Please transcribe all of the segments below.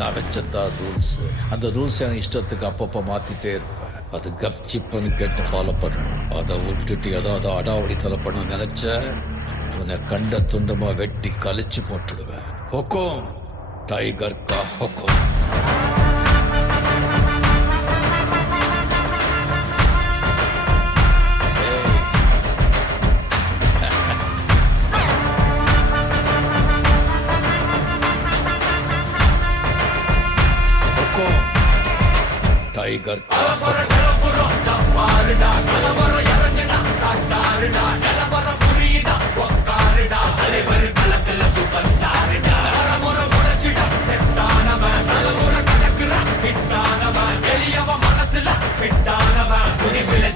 நான் வச்சதான் ரூல்ஸ். அந்த ரூல்ஸ் என் இஷ்டத்துக்கு அப்பப்போ மாத்திட்டே இருப்பேன். அது கப்சிப்புன்னு கேட்டு ஃபாலோ பண்ணணும். அதை விட்டுட்டு ஏதாவது அடாவடித்தலை பண்ண நினைச்ச உன்னை கண்ட துண்டமா வெட்டி கழிச்சு போட்டுடுவேன். ஹொக்கோம், டைகர் கா ஹொக்கோம். டைகர்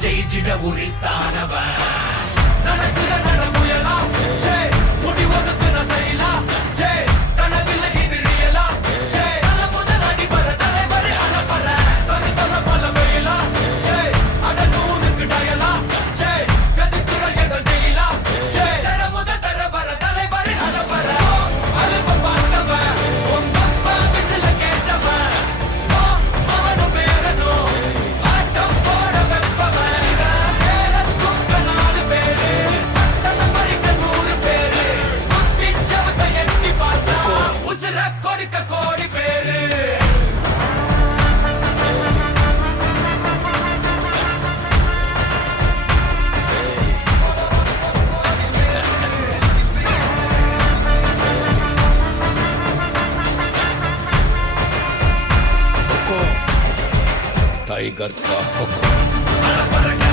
ஜெயிச்சிட உரித்தானவன் நடக்கிற நடமுயலா முடி ஒதுக்குன செயலா கனவில்லை இது ரியலா நல்ல முதல் அடிபர தலைவர் அலப்பற தனித்தல பல வெயிலா அட நூறுக்கு டயலா செதுக்குற என்ற ஜெயிலா முத தர வர தலைவர் அலப்பற அலுப்ப பார்த்தவன் உங்க அப்பா விசில கேட்டவன் அவனும் பேரனோ ஆட்டம் போட வெப்பவன் கோடி பேரு டைகர் கா ஹொக்கோம்.